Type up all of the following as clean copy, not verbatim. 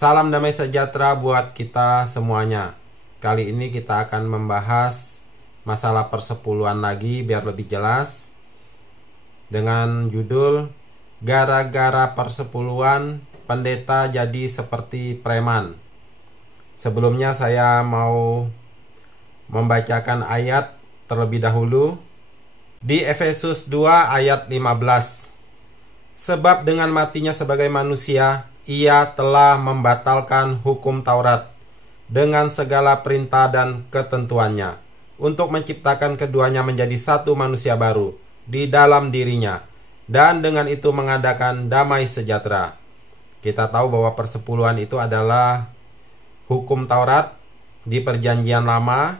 Salam damai sejahtera buat kita semuanya. Kali ini kita akan membahas masalah persepuluhan lagi biar lebih jelas, dengan judul Gara-gara persepuluhan pendeta jadi seperti preman. Sebelumnya saya mau membacakan ayat terlebih dahulu di Efesus 2 ayat 15. Sebab dengan matinya sebagai manusia, ia telah membatalkan hukum Taurat dengan segala perintah dan ketentuannya, untuk menciptakan keduanya menjadi satu manusia baru di dalam dirinya, dan dengan itu mengadakan damai sejahtera. Kita tahu bahwa persepuluhan itu adalah hukum Taurat di Perjanjian Lama,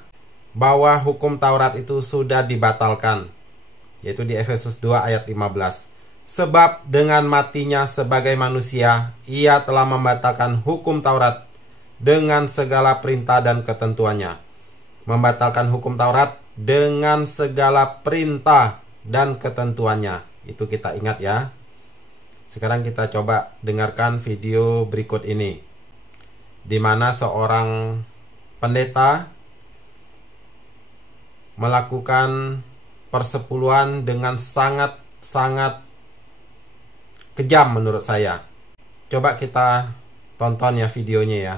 bahwa hukum Taurat itu sudah dibatalkan, yaitu di Efesus 2 ayat 15. Sebab dengan matinya sebagai manusia, ia telah membatalkan hukum Taurat dengan segala perintah dan ketentuannya. Membatalkan hukum Taurat dengan segala perintah dan ketentuannya. Itu kita ingat ya. Sekarang kita coba dengarkan video berikut ini, di mana seorang pendeta melakukan persepuluhan dengan sangat kejam menurut saya. Coba kita tonton ya videonya ya.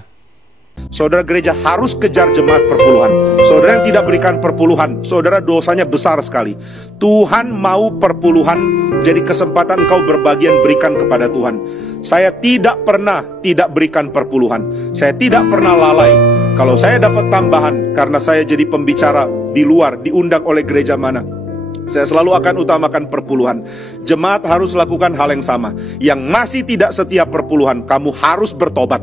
Saudara gereja harus kejar jemaat perpuluhan. Saudara yang tidak berikan perpuluhan, saudara dosanya besar sekali. Tuhan mau perpuluhan jadi kesempatan engkau berbagian berikan kepada Tuhan. Saya tidak pernah tidak berikan perpuluhan. Saya tidak pernah lalai. Kalau saya dapat tambahan karena saya jadi pembicara di luar, diundang oleh gereja mana, saya selalu akan utamakan perpuluhan. Jemaat harus lakukan hal yang sama. Yang masih tidak setia perpuluhan, kamu harus bertobat.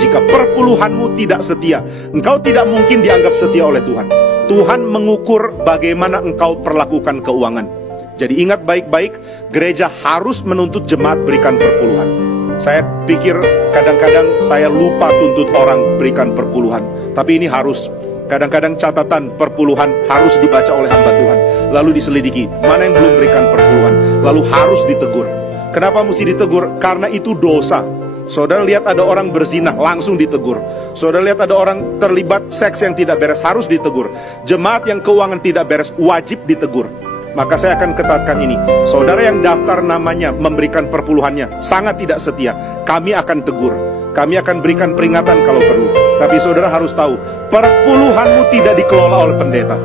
Jika perpuluhanmu tidak setia, engkau tidak mungkin dianggap setia oleh Tuhan. Tuhan mengukur bagaimana engkau perlakukan keuangan. Jadi ingat baik-baik, gereja harus menuntut jemaat berikan perpuluhan. Saya pikir kadang-kadang saya lupa tuntut orang berikan perpuluhan, tapi ini harus. Kadang-kadang catatan perpuluhan harus dibaca oleh hamba Tuhan, lalu diselidiki mana yang belum berikan perpuluhan, lalu harus ditegur. Kenapa mesti ditegur? Karena itu dosa. Saudara lihat ada orang berzina, langsung ditegur. Saudara lihat ada orang terlibat seks yang tidak beres, harus ditegur. Jemaat yang keuangan tidak beres, wajib ditegur. Maka saya akan ketatkan ini. Saudara yang daftar namanya memberikan perpuluhannya sangat tidak setia, kami akan tegur. Kami akan berikan peringatan kalau perlu. Tapi saudara harus tahu, perpuluhanmu tidak dikelola oleh pendeta.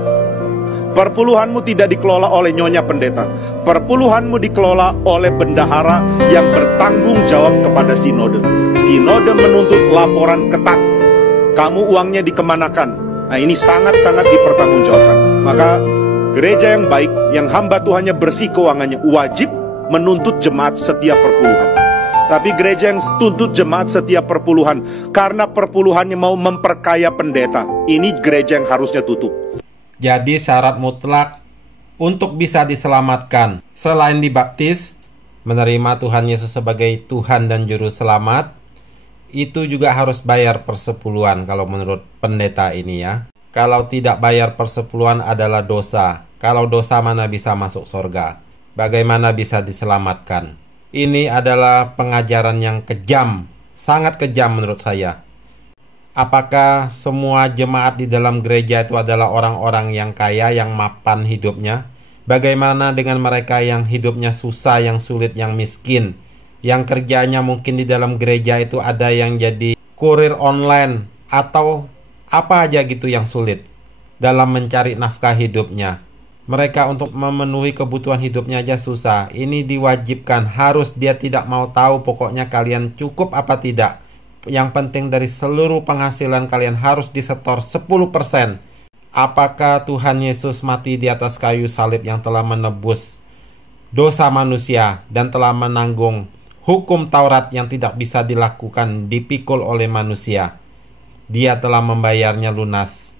Perpuluhanmu tidak dikelola oleh nyonya pendeta. Perpuluhanmu dikelola oleh bendahara yang bertanggung jawab kepada sinode. Sinode menuntut laporan ketat. Kamu uangnya dikemanakan? Nah, ini sangat-sangat dipertanggungjawabkan. Maka gereja yang baik, yang hamba Tuhannya bersih keuangannya, wajib menuntut jemaat setiap perpuluhan. Tapi gereja yang tuntut jemaat setiap perpuluhan karena perpuluhannya mau memperkaya pendeta, ini gereja yang harusnya tutup. Jadi syarat mutlak untuk bisa diselamatkan, selain dibaptis, menerima Tuhan Yesus sebagai Tuhan dan Juru Selamat, itu juga harus bayar persepuluhan kalau menurut pendeta ini ya. Kalau tidak bayar persepuluhan adalah dosa. Kalau dosa mana bisa masuk surga? Bagaimana bisa diselamatkan? Ini adalah pengajaran yang kejam, sangat kejam menurut saya. Apakah semua jemaat di dalam gereja itu adalah orang-orang yang kaya, yang mapan hidupnya? Bagaimana dengan mereka yang hidupnya susah, yang sulit, yang miskin, yang kerjanya mungkin di dalam gereja itu ada yang jadi kurir online atau apa aja gitu yang sulit dalam mencari nafkah hidupnya? Mereka untuk memenuhi kebutuhan hidupnya aja susah. Ini diwajibkan, harus, dia tidak mau tahu, pokoknya kalian cukup apa tidak. Yang penting dari seluruh penghasilan kalian harus disetor 10%. Apakah Tuhan Yesus mati di atas kayu salib yang telah menebus dosa manusia dan telah menanggung hukum Taurat yang tidak bisa dilakukan, dipikul oleh manusia? Dia telah membayarnya lunas.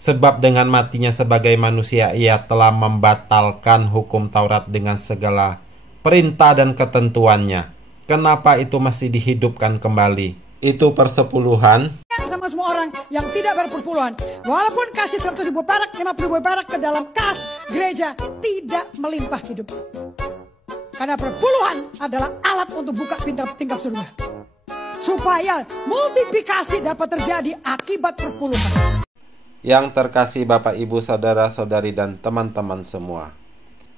Sebab dengan matinya sebagai manusia, ia telah membatalkan hukum Taurat dengan segala perintah dan ketentuannya. Kenapa itu masih dihidupkan kembali? Itu persepuluhan. Sama semua orang yang tidak berperpuluhan, walaupun kasih 100.000 perak, 50.000 perak ke dalam kas gereja, tidak melimpah hidup. Karena perpuluhan adalah alat untuk buka pintu tingkap surga. supaya multiplikasi dapat terjadi akibat perpuluhan. Yang terkasih Bapak, Ibu, Saudara-saudari, dan teman-teman semua,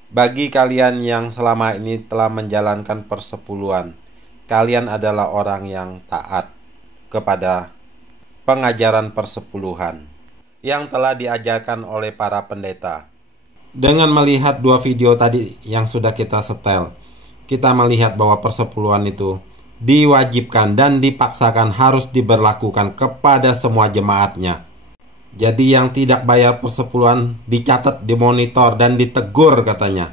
bagi kalian yang selama ini telah menjalankan persepuluhan, kalian adalah orang yang taat kepada pengajaran persepuluhan yang telah diajarkan oleh para pendeta. Dengan melihat dua video tadi yang sudah kita setel, kita melihat bahwa persepuluhan itu diwajibkan dan dipaksakan harus diberlakukan kepada semua jemaatnya. Jadi yang tidak bayar persepuluhan dicatat, dimonitor, dan ditegur katanya.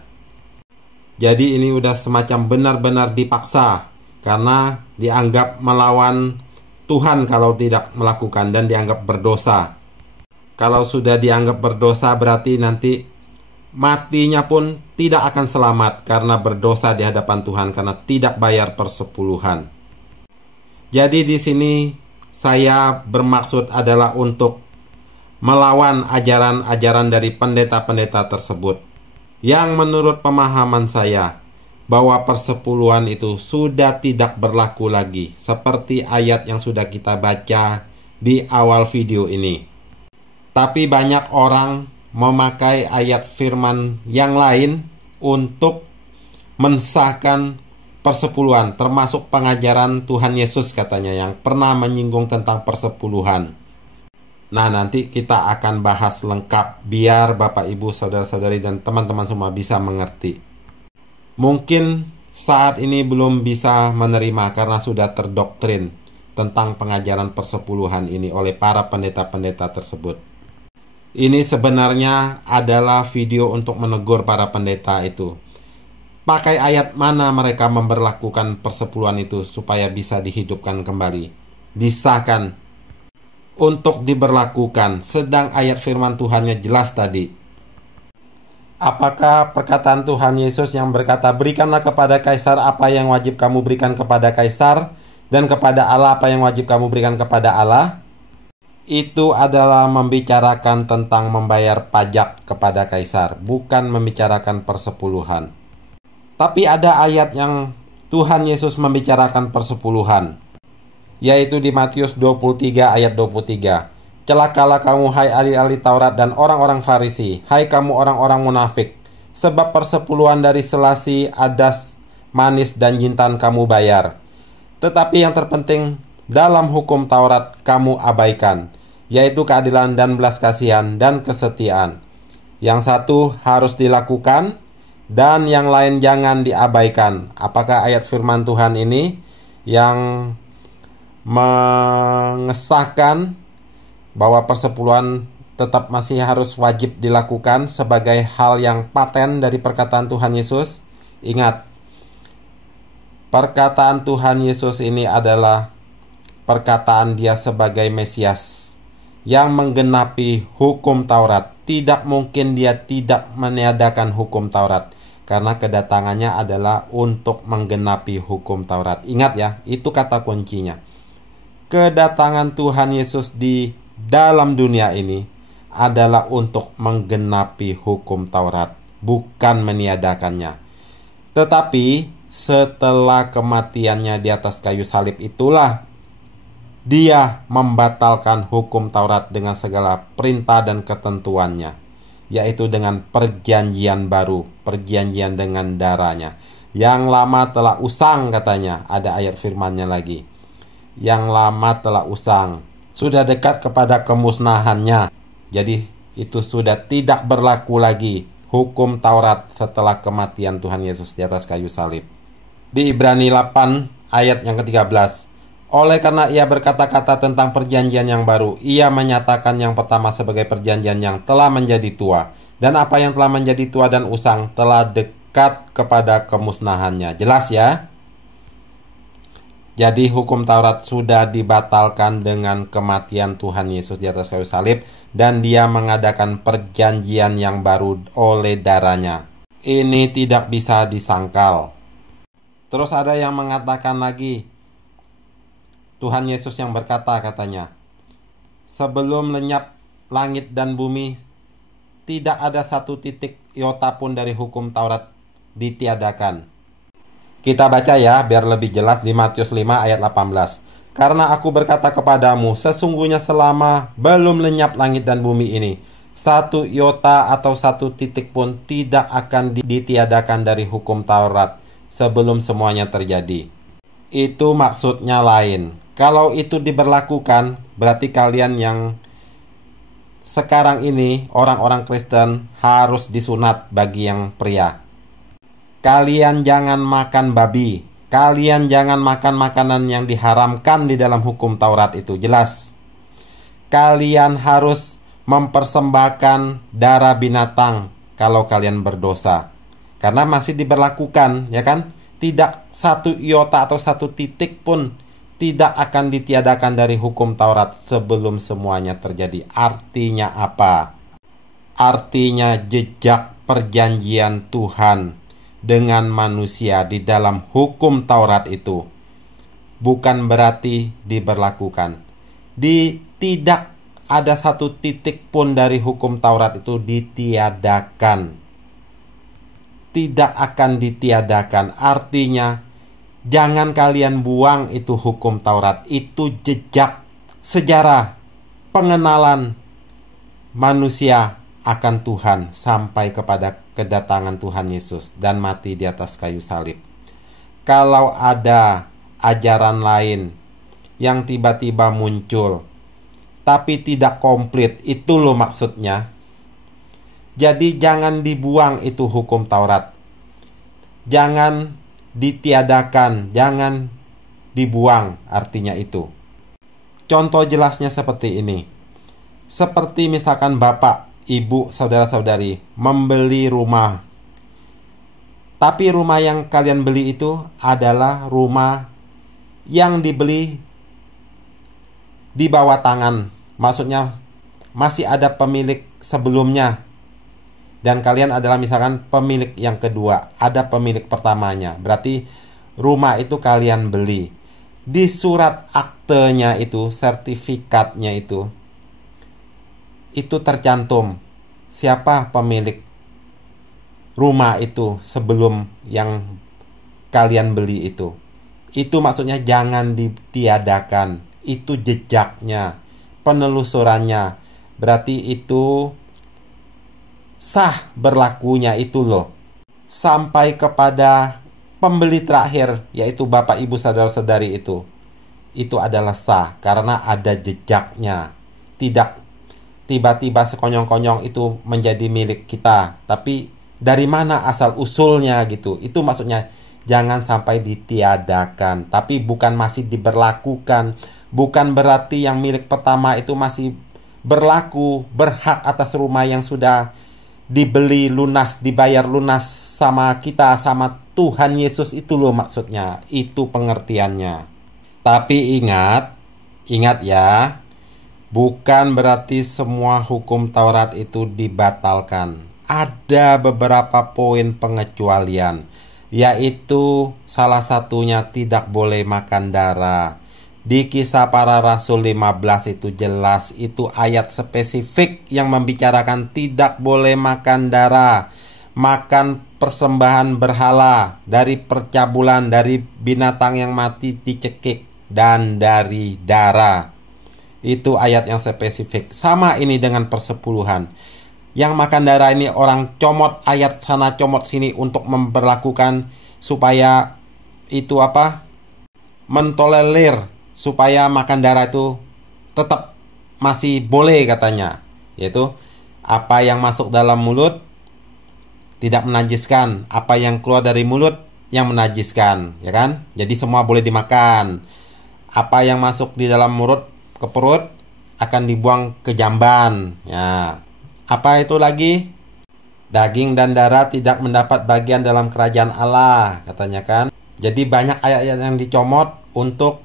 Jadi ini udah semacam benar-benar dipaksa, karena dianggap melawan Tuhan kalau tidak melakukan, dan dianggap berdosa. Kalau sudah dianggap berdosa, berarti nanti matinya pun tidak akan selamat karena berdosa di hadapan Tuhan karena tidak bayar persepuluhan. Jadi di sini saya bermaksud adalah untuk melawan ajaran-ajaran dari pendeta-pendeta tersebut yang menurut pemahaman saya bahwa persepuluhan itu sudah tidak berlaku lagi, seperti ayat yang sudah kita baca di awal video ini. Tapi banyak orang memakai ayat firman yang lain untuk mensahkan persepuluhan, termasuk pengajaran Tuhan Yesus katanya yang pernah menyinggung tentang persepuluhan. Nah, nanti kita akan bahas lengkap biar Bapak, Ibu, Saudara-saudari, dan teman-teman semua bisa mengerti. Mungkin saat ini belum bisa menerima karena sudah terdoktrin tentang pengajaran persepuluhan ini oleh para pendeta-pendeta tersebut. Ini sebenarnya adalah video untuk menegur para pendeta itu. Pakai ayat mana mereka memberlakukan persepuluhan itu supaya bisa dihidupkan kembali, disahkan untuk diberlakukan, sedang ayat firman Tuhannya jelas tadi. Apakah perkataan Tuhan Yesus yang berkata, berikanlah kepada Kaisar apa yang wajib kamu berikan kepada Kaisar, dan kepada Allah apa yang wajib kamu berikan kepada Allah? Itu adalah membicarakan tentang membayar pajak kepada Kaisar, bukan membicarakan persepuluhan. Tapi ada ayat yang Tuhan Yesus membicarakan persepuluhan, yaitu di Matius 23 ayat 23. Celakalah kamu hai ahli-ahli Taurat dan orang-orang Farisi, hai kamu orang-orang munafik, sebab persepuluhan dari selasi, adas, manis, dan jintan kamu bayar. Tetapi yang terpenting dalam hukum Taurat kamu abaikan, yaitu keadilan dan belas kasihan dan kesetiaan. Yang satu harus dilakukan dan yang lain jangan diabaikan. Apakah ayat firman Tuhan ini yang mengesahkan bahwa persepuluhan tetap masih harus wajib dilakukan sebagai hal yang paten dari perkataan Tuhan Yesus? Ingat, perkataan Tuhan Yesus ini adalah perkataan Dia sebagai Mesias yang menggenapi hukum Taurat. Tidak mungkin Dia tidak meniadakan hukum Taurat, karena kedatangannya adalah untuk menggenapi hukum Taurat. Ingat ya, itu kata kuncinya. Kedatangan Tuhan Yesus di dalam dunia ini adalah untuk menggenapi hukum Taurat, bukan meniadakannya. Tetapi setelah kematiannya di atas kayu salib itulah Dia membatalkan hukum Taurat dengan segala perintah dan ketentuannya, yaitu dengan perjanjian baru, perjanjian dengan darahnya. Yang lama telah usang katanya, ada ayat firmannya lagi. Yang lama telah usang, sudah dekat kepada kemusnahannya. Jadi itu sudah tidak berlaku lagi hukum Taurat setelah kematian Tuhan Yesus di atas kayu salib. Di Ibrani 8 ayat yang ke-13. Oleh karena ia berkata-kata tentang perjanjian yang baru, ia menyatakan yang pertama sebagai perjanjian yang telah menjadi tua, dan apa yang telah menjadi tua dan usang telah dekat kepada kemusnahannya. Jelas ya? Jadi hukum Taurat sudah dibatalkan dengan kematian Tuhan Yesus di atas kayu salib, dan Dia mengadakan perjanjian yang baru oleh darahnya. Ini tidak bisa disangkal. Terus ada yang mengatakan lagi, Tuhan Yesus yang berkata katanya, sebelum lenyap langit dan bumi, tidak ada satu titik iota pun dari hukum Taurat ditiadakan. Kita baca ya biar lebih jelas di Matius 5 ayat 18. Karena aku berkata kepadamu, sesungguhnya selama belum lenyap langit dan bumi ini, satu iota atau satu titik pun tidak akan ditiadakan dari hukum Taurat sebelum semuanya terjadi. Itu maksudnya lain. Kalau itu diberlakukan, berarti kalian yang sekarang ini, orang-orang Kristen, harus disunat bagi yang pria. Kalian jangan makan babi. Kalian jangan makan makanan yang diharamkan di dalam hukum Taurat itu, jelas. Kalian harus mempersembahkan darah binatang kalau kalian berdosa. Karena masih diberlakukan, ya kan? Tidak satu iota atau satu titik pun tidak akan ditiadakan dari hukum Taurat sebelum semuanya terjadi. Artinya apa? Artinya jejak perjanjian Tuhan dengan manusia di dalam hukum Taurat itu bukan berarti diberlakukan. Tidak ada satu titik pun dari hukum Taurat itu ditiadakan. Tidak akan ditiadakan. Artinya jangan kalian buang itu hukum Taurat. Itu jejak sejarah pengenalan manusia akan Tuhan sampai kepada kedatangan Tuhan Yesus dan mati di atas kayu salib. Kalau ada ajaran lain yang tiba-tiba muncul tapi tidak komplit, itu loh maksudnya. Jadi jangan dibuang itu hukum Taurat. Jangan ditiadakan, jangan dibuang, artinya itu. Contoh jelasnya seperti ini. Seperti misalkan bapak, ibu, saudara-saudari membeli rumah. Tapi rumah yang kalian beli itu adalah rumah yang dibeli di bawah tangan. Maksudnya masih ada pemilik sebelumnya. Dan kalian adalah misalkan pemilik yang kedua. Ada pemilik pertamanya. Berarti rumah itu kalian beli. Di surat aktenya itu, sertifikatnya itu tercantum siapa pemilik rumah itu sebelum yang kalian beli itu. Itu maksudnya jangan ditiadakan. Itu jejaknya, penelusurannya. Berarti itu sah berlakunya itu loh. Sampai kepada pembeli terakhir, yaitu bapak, ibu, saudara-saudari itu. Itu adalah sah karena ada jejaknya. Tidak tiba-tiba sekonyong-konyong itu menjadi milik kita. Tapi dari mana asal usulnya gitu. Itu maksudnya jangan sampai ditiadakan. Tapi bukan masih diberlakukan. Bukan berarti yang milik pertama itu masih berlaku, berhak atas rumah yang sudah dibeli lunas, dibayar lunas sama kita, sama Tuhan Yesus. Itu loh maksudnya. Itu pengertiannya. Tapi ingat ya, bukan berarti semua hukum Taurat itu dibatalkan. Ada beberapa poin pengecualian, yaitu salah satunya tidak boleh makan darah. Di Kisah Para Rasul 15 itu jelas, itu ayat spesifik yang membicarakan tidak boleh makan darah, makan persembahan berhala, dari percabulan, dari binatang yang mati dicekik, dan dari darah. Itu ayat yang spesifik. Sama ini dengan persepuluhan. Yang makan darah ini orang comot ayat sana comot sini untuk memperlakukan supaya itu apa? Mentolerir supaya makan darah itu tetap masih boleh katanya. Yaitu apa yang masuk dalam mulut tidak menajiskan, apa yang keluar dari mulut yang menajiskan, ya kan? Jadi semua boleh dimakan. Apa yang masuk di dalam mulut ke perut akan dibuang ke jamban. Ya. Apa itu lagi? Daging dan darah tidak mendapat bagian dalam kerajaan Allah, katanya kan. Jadi banyak ayat-ayat yang dicomot untuk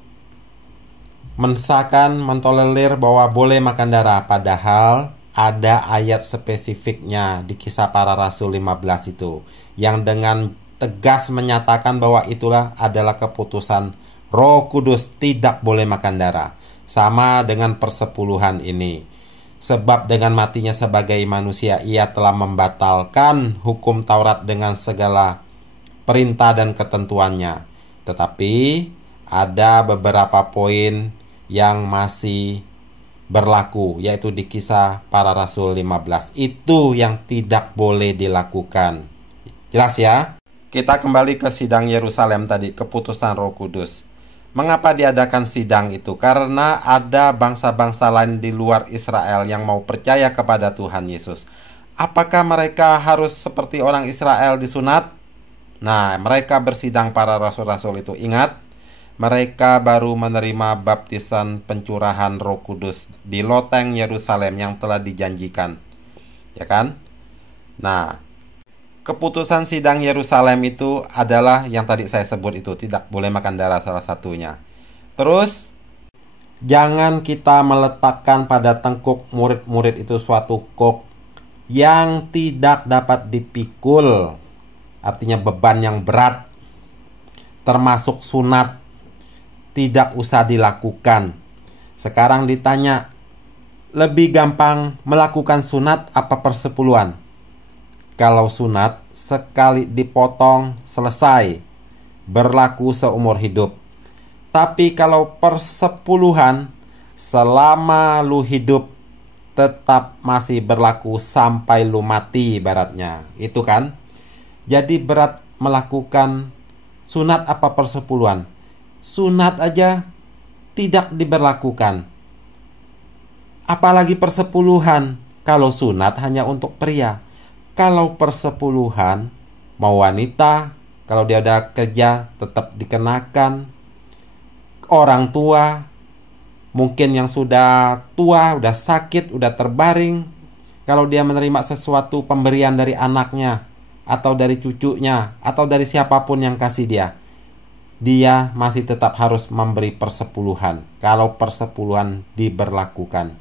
mensahkan, mentolerir bahwa boleh makan darah. Padahal ada ayat spesifiknya di Kisah Para Rasul 15 itu, yang dengan tegas menyatakan bahwa itulah adalah keputusan Roh Kudus, tidak boleh makan darah. Sama dengan persepuluhan ini. Sebab dengan matinya sebagai manusia, ia telah membatalkan hukum Taurat dengan segala perintah dan ketentuannya. Tetapi ada beberapa poin yang masih berlaku, yaitu di Kisah Para Rasul 15. Itu yang tidak boleh dilakukan. Jelas ya? Kita kembali ke sidang Yerusalem tadi, keputusan Roh Kudus. Mengapa diadakan sidang itu? Karena ada bangsa-bangsa lain di luar Israel yang mau percaya kepada Tuhan Yesus. Apakah mereka harus seperti orang Israel disunat? Nah, mereka bersidang para rasul-rasul itu. Ingat, mereka baru menerima baptisan pencurahan Roh Kudus di loteng Yerusalem yang telah dijanjikan. Ya kan? Nah, keputusan sidang Yerusalem itu adalah yang tadi saya sebut itu, tidak boleh makan darah salah satunya. Terus, jangan kita meletakkan pada tengkuk murid-murid itu suatu kok yang tidak dapat dipikul. Artinya beban yang berat, termasuk sunat, tidak usah dilakukan. Sekarang ditanya, lebih gampang melakukan sunat apa persepuluhan? Kalau sunat, sekali dipotong, selesai, berlaku seumur hidup. Tapi kalau persepuluhan, selama lu hidup, tetap masih berlaku sampai lu mati ibaratnya. Itu kan? Jadi berat melakukan sunat apa persepuluhan? Sunat aja tidak diberlakukan, apalagi persepuluhan. Kalau sunat hanya untuk pria. Kalau persepuluhan mau wanita, kalau dia udah kerja tetap dikenakan. Orang tua, mungkin yang sudah tua, udah sakit, udah terbaring, kalau dia menerima sesuatu pemberian dari anaknya atau dari cucunya atau dari siapapun yang kasih dia masih tetap harus memberi persepuluhan kalau persepuluhan diberlakukan.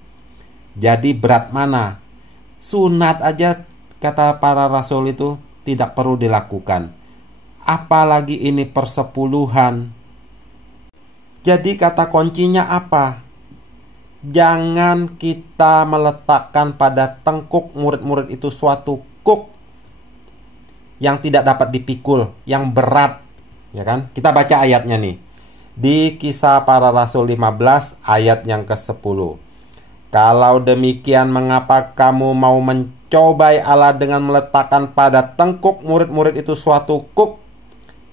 Jadi berat mana? Sunat aja kata para rasul itu tidak perlu dilakukan, apalagi ini persepuluhan. Jadi kata kuncinya apa? Jangan kita meletakkan pada tengkuk murid-murid itu suatu kuk yang tidak dapat dipikul, yang berat. Ya kan? Kita baca ayatnya nih. Di Kisah Para Rasul 15 ayat yang ke-10. Kalau demikian, mengapa kamu mau mencobai Allah dengan meletakkan pada tengkuk murid-murid itu suatu kuk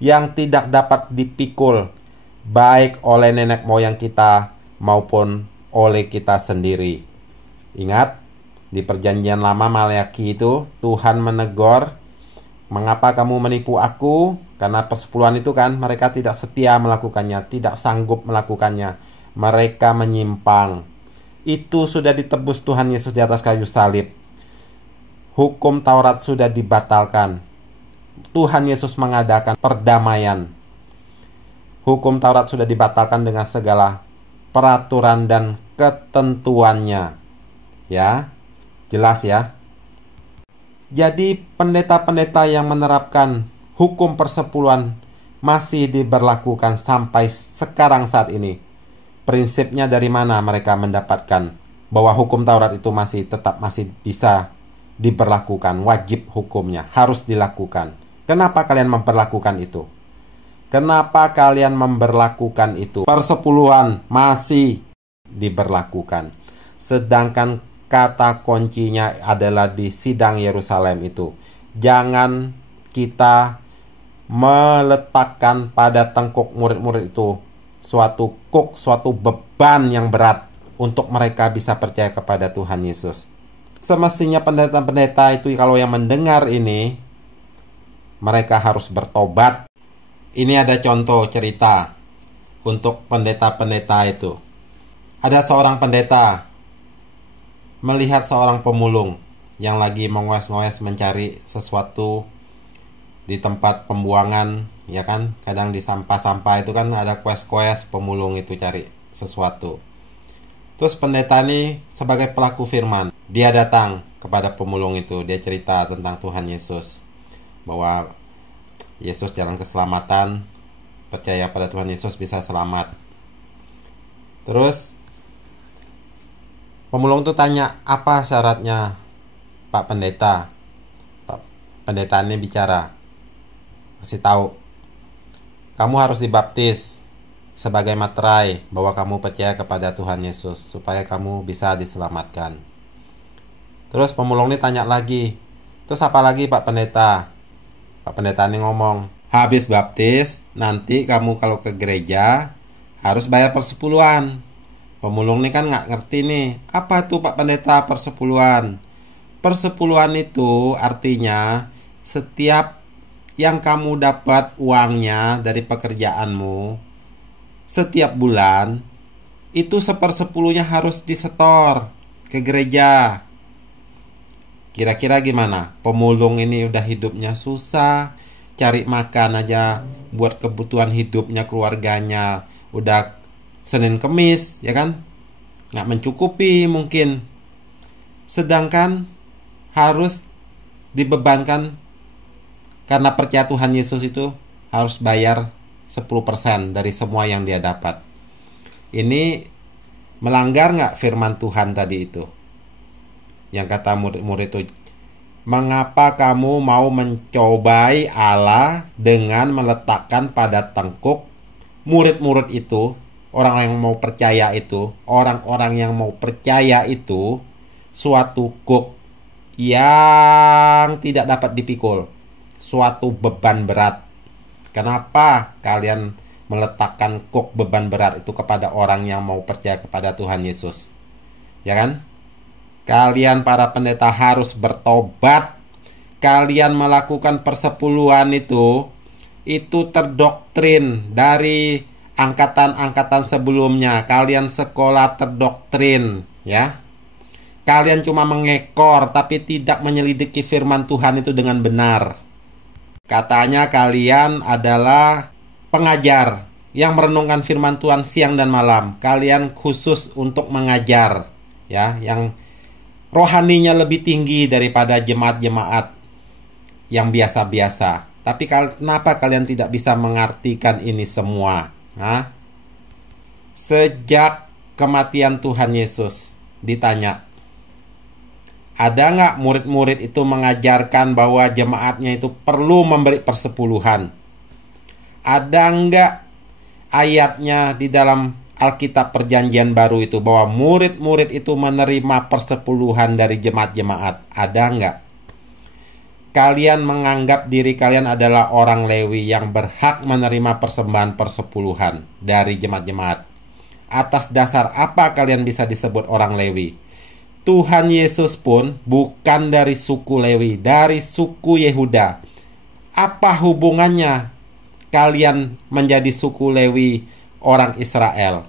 yang tidak dapat dipikul, baik oleh nenek moyang kita maupun oleh kita sendiri. Ingat, di perjanjian lama Maleakhi itu Tuhan menegur, mengapa kamu menipu aku? Karena persepuluhan itu kan mereka tidak setia melakukannya, tidak sanggup melakukannya. Mereka menyimpang. Itu sudah ditebus Tuhan Yesus di atas kayu salib. Hukum Taurat sudah dibatalkan. Tuhan Yesus mengadakan perdamaian. Hukum Taurat sudah dibatalkan dengan segala peraturan dan ketentuannya. Ya, jelas ya. Jadi pendeta-pendeta yang menerapkan hukum persepuluhan masih diberlakukan sampai sekarang saat ini. Prinsipnya dari mana mereka mendapatkan bahwa hukum Taurat itu masih bisa diberlakukan, wajib hukumnya, harus dilakukan. Kenapa kalian memperlakukan itu? Kenapa kalian memberlakukan itu? Persepuluhan masih diberlakukan. Sedangkan kata kuncinya adalah di sidang Yerusalem itu. Jangan kita meletakkan pada tengkuk murid-murid itu suatu kuk, suatu beban yang berat untuk mereka bisa percaya kepada Tuhan Yesus. Semestinya pendeta-pendeta itu kalau yang mendengar ini, mereka harus bertobat. Ini ada contoh cerita untuk pendeta-pendeta itu. Ada seorang pendeta melihat seorang pemulung yang lagi mengoes-ngoes mencari sesuatu di tempat pembuangan, ya kan? Kadang di sampah-sampah itu kan ada kues-kues, pemulung itu cari sesuatu. Terus pendeta ini sebagai pelaku firman, dia datang kepada pemulung itu, dia cerita tentang Tuhan Yesus, bahwa Yesus jalan keselamatan, percaya pada Tuhan Yesus bisa selamat. Terus pemulung itu tanya, apa syaratnya Pak Pendeta? Pak Pendeta ini bicara, kasih tahu, kamu harus dibaptis sebagai materai bahwa kamu percaya kepada Tuhan Yesus supaya kamu bisa diselamatkan. Terus pemulung ini tanya lagi, terus apa lagi Pak Pendeta? Pak Pendeta ini ngomong, habis baptis nanti kamu kalau ke gereja harus bayar persepuluhan. Pemulung ini kan nggak ngerti nih, apa tuh Pak Pendeta persepuluhan? Persepuluhan itu artinya setiap yang kamu dapat uangnya dari pekerjaanmu setiap bulan itu 1/10-nya harus disetor ke gereja. Kira-kira gimana? Pemulung ini udah hidupnya susah, cari makan aja buat kebutuhan hidupnya, keluarganya udah Senin Kemis, ya kan? Nggak mencukupi mungkin. Sedangkan harus dibebankan karena percaya Tuhan Yesus itu harus bayar 10% dari semua yang dia dapat. Ini melanggar nggak firman Tuhan tadi itu? Yang kata murid-murid itu, mengapa kamu mau mencobai Allah dengan meletakkan pada tengkuk murid-murid itu, orang-orang yang mau percaya itu, orang-orang yang mau percaya itu, suatu kuk yang tidak dapat dipikul, suatu beban berat. Kenapa kalian meletakkan kuk beban berat itu kepada orang yang mau percaya kepada Tuhan Yesus? Ya kan? Kalian para pendeta harus bertobat. Kalian melakukan persepuluhan itu terdoktrin dari angkatan-angkatan sebelumnya. Kalian sekolah terdoktrin, ya. Kalian cuma mengekor tapi tidak menyelidiki firman Tuhan itu dengan benar. Katanya kalian adalah pengajar yang merenungkan firman Tuhan siang dan malam. Kalian khusus untuk mengajar, ya, yang rohaninya lebih tinggi daripada jemaat-jemaat yang biasa-biasa. Tapi kenapa kalian tidak bisa mengartikan ini semua? Hah? Sejak kematian Tuhan Yesus ditanya, ada nggak murid-murid itu mengajarkan bahwa jemaatnya itu perlu memberi persepuluhan? Ada nggak ayatnya di dalam Alkitab Perjanjian Baru itu bahwa murid-murid itu menerima persepuluhan dari jemaat-jemaat? Ada nggak? Kalian menganggap diri kalian adalah orang Lewi yang berhak menerima persembahan persepuluhan dari jemaat-jemaat. Atas dasar apa kalian bisa disebut orang Lewi? Tuhan Yesus pun bukan dari suku Lewi, dari suku Yehuda. Apa hubungannya kalian menjadi suku Lewi, orang Israel?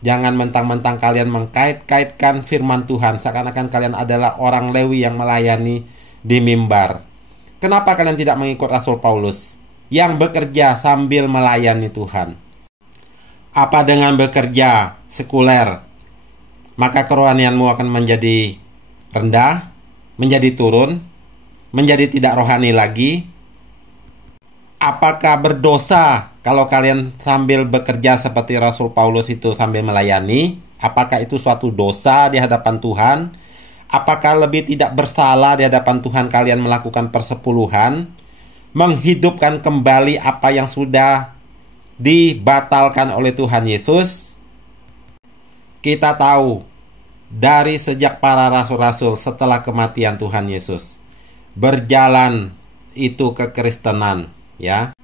Jangan mentang-mentang kalian mengkait-kaitkan firman Tuhan seakan-akan kalian adalah orang Lewi yang melayani di mimbar. Kenapa kalian tidak mengikut Rasul Paulus yang bekerja sambil melayani Tuhan? Apa dengan bekerja sekuler, maka kerohanianmu akan menjadi rendah, menjadi turun, menjadi tidak rohani lagi? Apakah berdosa kalau kalian sambil bekerja seperti Rasul Paulus itu sambil melayani? Apakah itu suatu dosa di hadapan Tuhan? Apakah lebih tidak bersalah di hadapan Tuhan kalian melakukan persepuluhan? Menghidupkan kembali apa yang sudah dibatalkan oleh Tuhan Yesus? Kita tahu dari sejak para rasul-rasul setelah kematian Tuhan Yesus berjalan itu kekristenan, ya,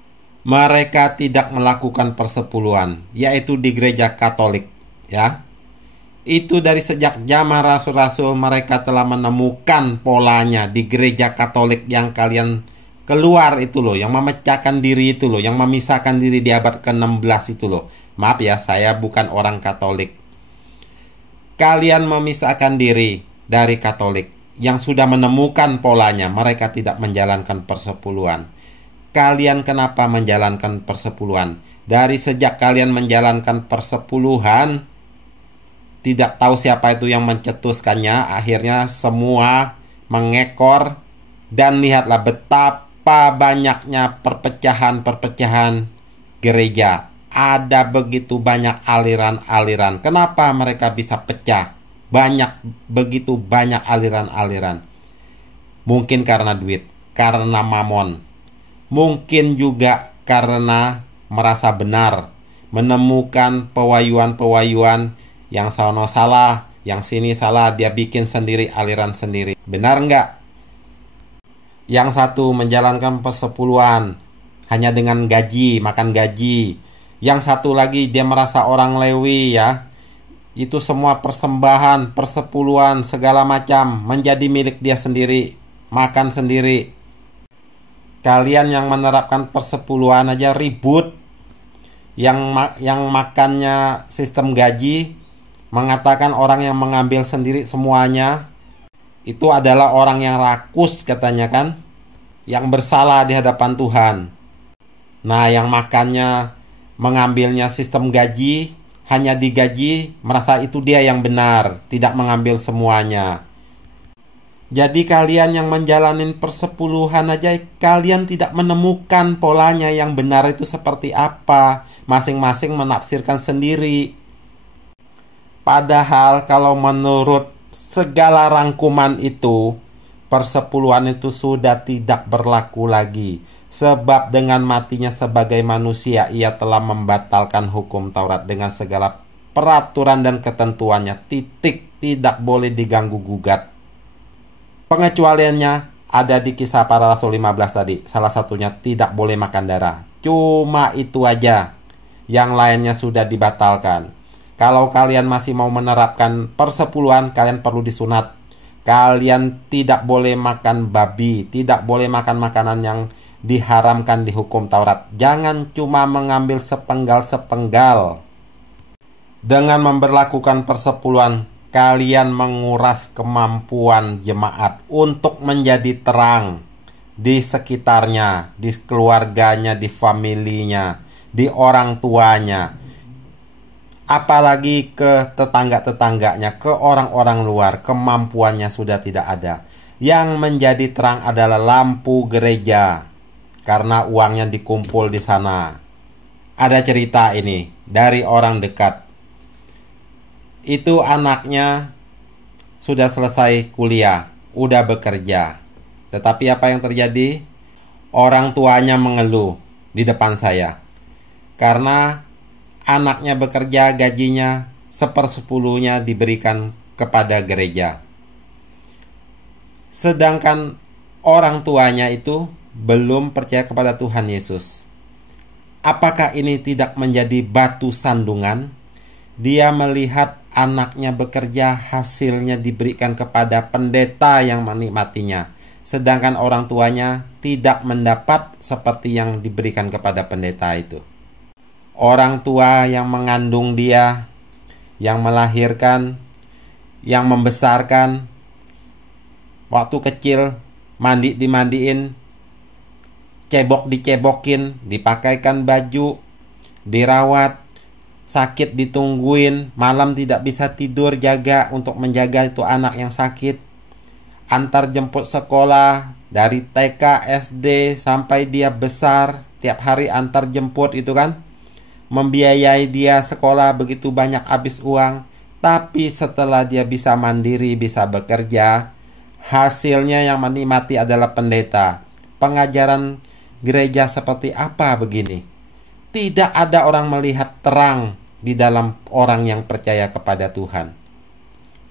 mereka tidak melakukan persepuluhan, yaitu di gereja Katolik, ya. Itu dari sejak zaman rasul-rasul mereka telah menemukan polanya di gereja Katolik yang kalian keluar itu loh, yang memecahkan diri itu loh, yang memisahkan diri di abad ke-16 itu loh. Maaf ya, saya bukan orang Katolik. Kalian memisahkan diri dari Katolik yang sudah menemukan polanya, mereka tidak menjalankan persepuluhan. Kalian kenapa menjalankan persepuluhan? Dari sejak kalian menjalankan persepuluhan, tidak tahu siapa itu yang mencetuskannya, akhirnya semua mengekor. Dan lihatlah betapa banyaknya perpecahan-perpecahan gereja. Ada begitu banyak aliran-aliran. Kenapa mereka bisa pecah? Begitu banyak aliran-aliran. Mungkin karena duit, karena mamon. Mungkin juga karena merasa benar, menemukan pewayuan-pewayuan yang sono salah, yang sini salah, dia bikin sendiri aliran sendiri. Benar nggak? Yang satu menjalankan persepuluhan hanya dengan gaji, makan gaji. Yang satu lagi dia merasa orang Lewi ya. Itu semua persembahan, persepuluhan, segala macam menjadi milik dia sendiri, makan sendiri. Kalian yang menerapkan persepuluhan aja ribut. Yang makannya sistem gaji, mengatakan orang yang mengambil sendiri semuanya itu adalah orang yang rakus katanya kan, yang bersalah di hadapan Tuhan. Nah, yang makannya mengambilnya sistem gaji, hanya digaji, merasa itu dia yang benar, tidak mengambil semuanya. Jadi kalian yang menjalani persepuluhan aja, kalian tidak menemukan polanya yang benar itu seperti apa. Masing-masing menafsirkan sendiri. Padahal kalau menurut segala rangkuman itu, persepuluhan itu sudah tidak berlaku lagi. Sebab dengan matinya sebagai manusia, ia telah membatalkan hukum Taurat dengan segala peraturan dan ketentuannya. Titik, tidak boleh diganggu-gugat. Pengecualiannya ada di Kisah Para Rasul 15 tadi. Salah satunya tidak boleh makan darah. Cuma itu aja. Yang lainnya sudah dibatalkan. Kalau kalian masih mau menerapkan persepuluhan, kalian perlu disunat. Kalian tidak boleh makan babi, tidak boleh makan makanan yang diharamkan di hukum Taurat. Jangan cuma mengambil sepenggal-sepenggal. Dengan memberlakukan persepuluhan, kalian menguras kemampuan jemaat untuk menjadi terang di sekitarnya, di keluarganya, di familinya, di orang tuanya, apalagi ke tetangga-tetangganya, ke orang-orang luar. Kemampuannya sudah tidak ada. Yang menjadi terang adalah lampu gereja, karena uangnya dikumpul di sana. Ada cerita ini dari orang dekat. Itu anaknya sudah selesai kuliah, udah bekerja. Tetapi apa yang terjadi? Orang tuanya mengeluh di depan saya. Karena anaknya bekerja, gajinya 1/10 diberikan kepada gereja. Sedangkan orang tuanya itu belum percaya kepada Tuhan Yesus. Apakah ini tidak menjadi batu sandungan? Dia melihat anaknya bekerja, hasilnya diberikan kepada pendeta yang menikmatinya. Sedangkan orang tuanya tidak mendapat seperti yang diberikan kepada pendeta itu. Orang tua yang mengandung dia, yang melahirkan, yang membesarkan, waktu kecil dimandiin, dicebokin, dipakaikan baju, dirawat, sakit ditungguin, malam tidak bisa tidur, jaga untuk menjaga itu anak yang sakit. Antar jemput sekolah dari TK, SD sampai dia besar, tiap hari antar jemput itu kan. Membiayai dia sekolah begitu banyak, habis uang. Tapi setelah dia bisa mandiri, bisa bekerja, hasilnya yang menikmati adalah pendeta. Pengajaran gereja seperti apa begini? Tidak ada orang melihat terang di dalam orang yang percaya kepada Tuhan.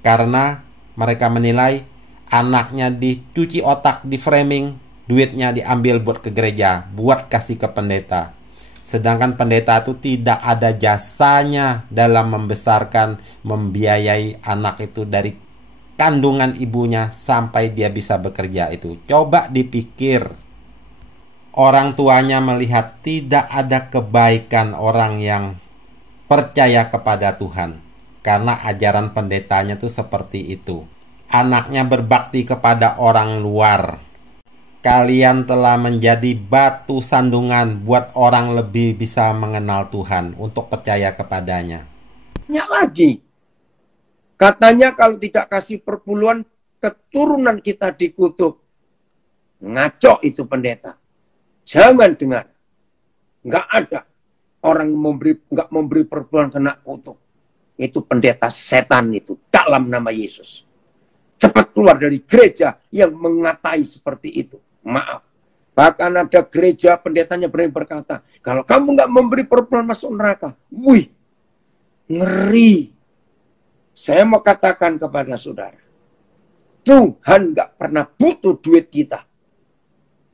Karena mereka menilai anaknya dicuci otak, di framing, duitnya diambil buat ke gereja, buat kasih ke pendeta. Sedangkan pendeta itu tidak ada jasanya dalam membesarkan, membiayai anak itu dari kandungan ibunya sampai dia bisa bekerja itu. Coba dipikir. Orang tuanya melihat tidak ada kebaikan orang yang percaya kepada Tuhan. Karena ajaran pendetanya itu seperti itu. Anaknya berbakti kepada orang luar. Kalian telah menjadi batu sandungan buat orang lebih bisa mengenal Tuhan, untuk percaya kepadanya. Lagi, katanya kalau tidak kasih perpuluhan, keturunan kita dikutuk. Ngaco itu pendeta. Jangan dengar. Nggak ada orang nggak memberi perpuluhan kena kutuk. Itu pendeta setan itu, dalam nama Yesus. Cepat keluar dari gereja yang mengatai seperti itu. Maaf, Bahkan ada gereja pendetanya berani berkata, kalau kamu nggak memberi perpuluhan masuk neraka. Wih, ngeri. Saya mau katakan kepada saudara, Tuhan nggak pernah butuh duit kita.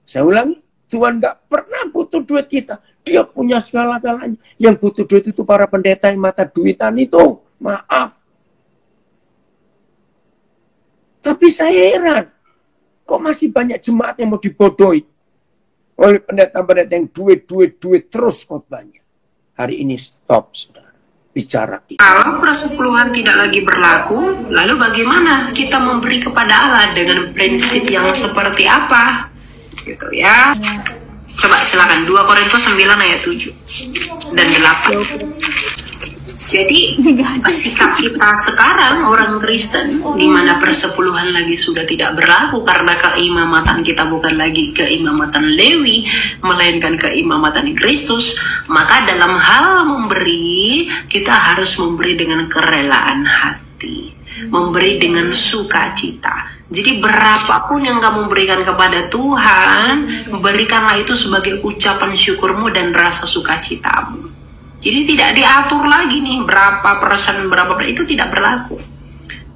Saya ulangi, Tuhan nggak pernah butuh duit kita. Dia punya segala-galanya. Yang butuh duit itu para pendeta yang mata duitan itu. Maaf. Tapi saya heran, kok masih banyak jemaat yang mau dibodohi oleh pendeta-pendeta yang duit terus khotbahnya. Hari ini stop, saudara. Bicara itu. Kalau persepuluhan tidak lagi berlaku, lalu bagaimana kita memberi kepada Allah dengan prinsip yang seperti apa? Gitu ya. Coba silakan 2 Korintus 9 ayat 7 dan 8. Jadi sikap kita sekarang orang Kristen di mana persepuluhan lagi sudah tidak berlaku karena keimamatan kita bukan lagi keimamatan Lewi melainkan keimamatan Kristus, maka dalam hal memberi kita harus memberi dengan kerelaan hati, memberi dengan sukacita. Jadi berapapun yang kamu berikan kepada Tuhan, berikanlah itu sebagai ucapan syukurmu dan rasa sukacitamu. Jadi tidak diatur lagi nih berapa persen, itu tidak berlaku.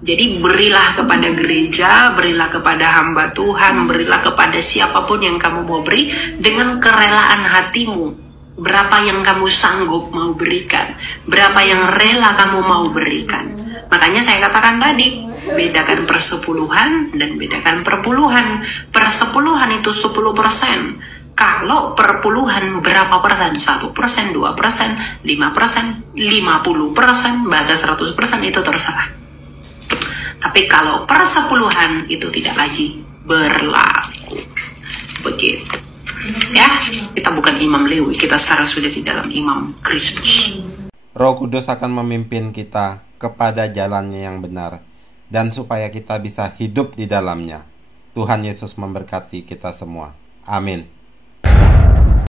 Jadi berilah kepada gereja, berilah kepada hamba Tuhan, berilah kepada siapapun yang kamu mau beri dengan kerelaan hatimu. Berapa yang kamu sanggup mau berikan, berapa yang rela kamu mau berikan. Makanya saya katakan tadi, bedakan persepuluhan dan bedakan perpuluhan. Persepuluhan itu 10%. Kalau perpuluhan berapa persen? 1%, 2%, 5%, 50%, bahkan 100% itu terserah. Tapi kalau persepuluhan itu tidak lagi berlaku. Begitu. Ya, kita bukan imam Lewi, kita sekarang sudah di dalam imam Kristus. Roh Kudus akan memimpin kita kepada jalannya yang benar, dan supaya kita bisa hidup di dalamnya. Tuhan Yesus memberkati kita semua. Amin.